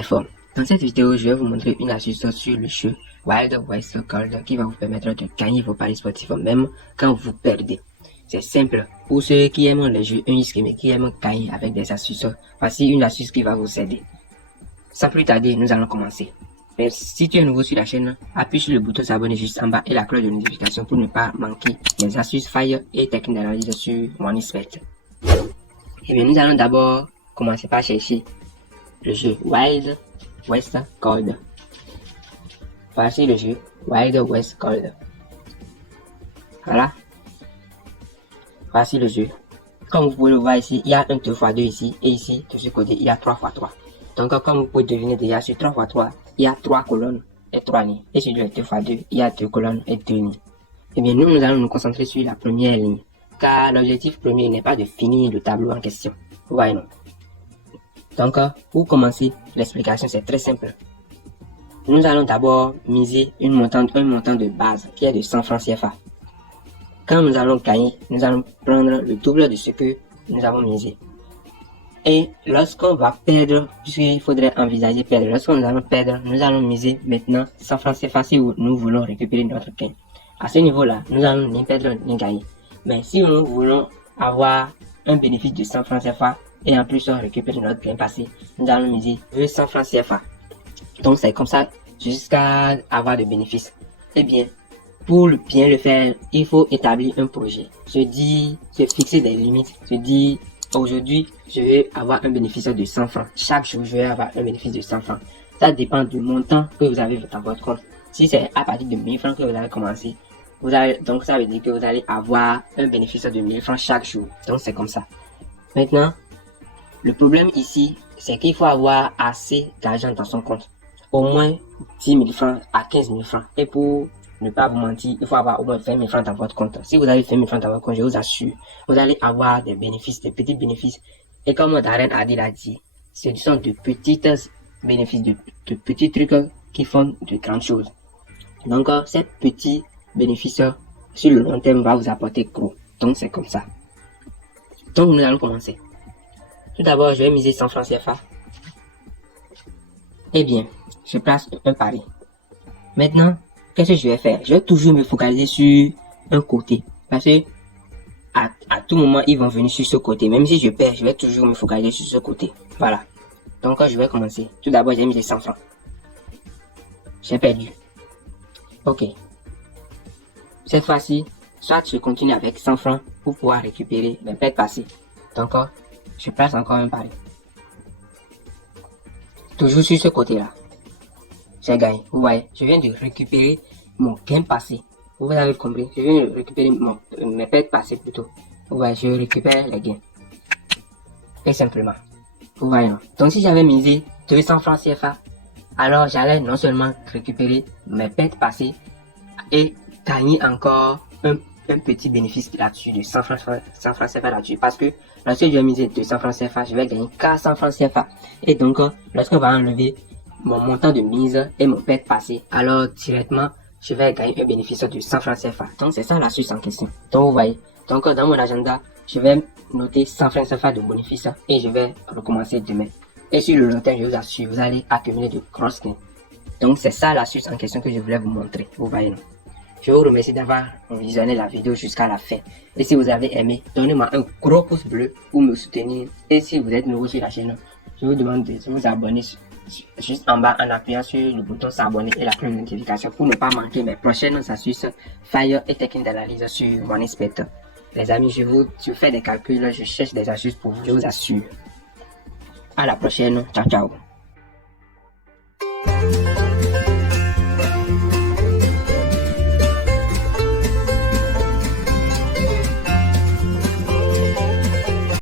très fort. Dans cette vidéo, je vais vous montrer une astuce sur le jeu Wild West Gold qui va vous permettre de gagner vos paris sportifs même quand vous perdez. C'est simple. Pour ceux qui aiment les jeux unlistés qui aiment gagner avec des astuces, voici une astuce qui va vous aider. Sans plus tarder, nous allons commencer. Mais si tu es nouveau sur la chaîne, appuie sur le bouton s'abonner juste en bas et la cloche de notification pour ne pas manquer les astuces, failles et techniques d'analyse sur OneXpert. Et bien, nous allons d'abord commencer par chercher le jeu Wild West Gold. Voici le jeu Wild West Gold. Voilà. Voici le jeu. Comme vous pouvez le voir ici, il y a un 2x2 ici et ici de ce côté il y a 3x3. Donc comme vous pouvez deviner déjà sur 3x3 il y a 3 colonnes et 3 lignes. Et sur le 2x2 il y a 2 colonnes et 2 lignes. Et bien nous allons nous concentrer sur la première ligne. Car l'objectif premier n'est pas de finir le tableau en question. Vous voyez non? Donc pour commencer l'explication c'est très simple. Nous allons d'abord miser un montant de base qui est de 100 francs CFA. Quand nous allons gagner, nous allons prendre le double de ce que nous avons misé. Et lorsqu'on va perdre, puisqu'il faudrait envisager perdre, lorsqu'on allons perdre, nous allons miser maintenant 100 francs CFA si nous voulons récupérer notre gain. À ce niveau-là, nous allons ni perdre ni gagner. Mais si nous voulons avoir un bénéfice de 100 francs CFA et en plus récupérer notre gain passé, nous allons miser 200 francs CFA. Donc c'est comme ça jusqu'à avoir des bénéfices. Eh bien, pour bien le faire, il faut établir un projet. Se fixer des limites. Se dire, aujourd'hui, je vais avoir un bénéfice de 100 francs. Chaque jour, je vais avoir un bénéfice de 100 francs. Ça dépend du montant que vous avez dans votre compte. Si c'est à partir de 1000 francs que vous allez commencer, donc ça veut dire que vous allez avoir un bénéfice de 1000 francs chaque jour. Donc c'est comme ça. Maintenant, le problème ici, c'est qu'il faut avoir assez d'argent dans son compte. Au moins 10 000 francs à 15 000 francs. Et pour ne pas vous mentir, il faut avoir au moins 20 000 francs dans votre compte. Si vous avez 20 000 francs dans votre compte, je vous assure, vous allez avoir des bénéfices, des petits bénéfices. Et comme Darren Adil a dit, ce sont de petits bénéfices, de petits trucs qui font de grandes choses. Donc, ces petits bénéfices, sur le long terme, va vous apporter gros. Donc, c'est comme ça. Donc, nous allons commencer. Tout d'abord, je vais miser 100 francs CFA. Eh bien, je place un pari. Maintenant, qu'est-ce que je vais faire? Je vais toujours me focaliser sur un côté. Parce que à tout moment, ils vont venir sur ce côté. Même si je perds, je vais toujours me focaliser sur ce côté. Voilà. Donc, je vais commencer. Tout d'abord, j'ai mis 100 francs. J'ai perdu. Ok. Cette fois-ci, soit je continue avec 100 francs pour pouvoir récupérer mes pertes passées. Donc, je place encore un pari. Toujours sur ce côté-là. J'ai gagné. Vous voyez, je viens de récupérer mon gain passé. Vous avez compris? Je viens de récupérer mes pertes passées plutôt. Vous voyez, je récupère les gains. Et simplement. Vous voyez, non? Donc si j'avais misé 200 francs CFA, alors j'allais non seulement récupérer mes pertes passées et gagner encore un petit bénéfice là-dessus de 100 francs CFA là-dessus. Parce que lorsque je vais miser 200 francs CFA, je vais gagner 400 francs CFA. Et donc, lorsqu'on va enlever mon montant de mise et mon perte passé, alors directement je vais gagner un bénéfice de 100 francs CFA. Donc c'est ça l'astuce en question. Donc vous voyez, donc dans mon agenda je vais noter 100 francs CFA de bénéfice et je vais recommencer demain. Et sur le long terme, je vous assure, vous allez accumuler de grosses gains. Donc c'est ça l'astuce en question que je voulais vous montrer. Vous voyez non? Je vous remercie d'avoir visionné la vidéo jusqu'à la fin. Et si vous avez aimé, donnez-moi un gros pouce bleu pour me soutenir. Et si vous êtes nouveau sur la chaîne, je vous demande de vous abonner juste en bas en appuyant sur le bouton s'abonner et la cloche de notification pour ne pas manquer mes prochaines astuces, failles et techniques d'analyse sur OneXpert. Les amis, je fais des calculs, je cherche des astuces pour vous, je vous assure. À la prochaine, ciao ciao.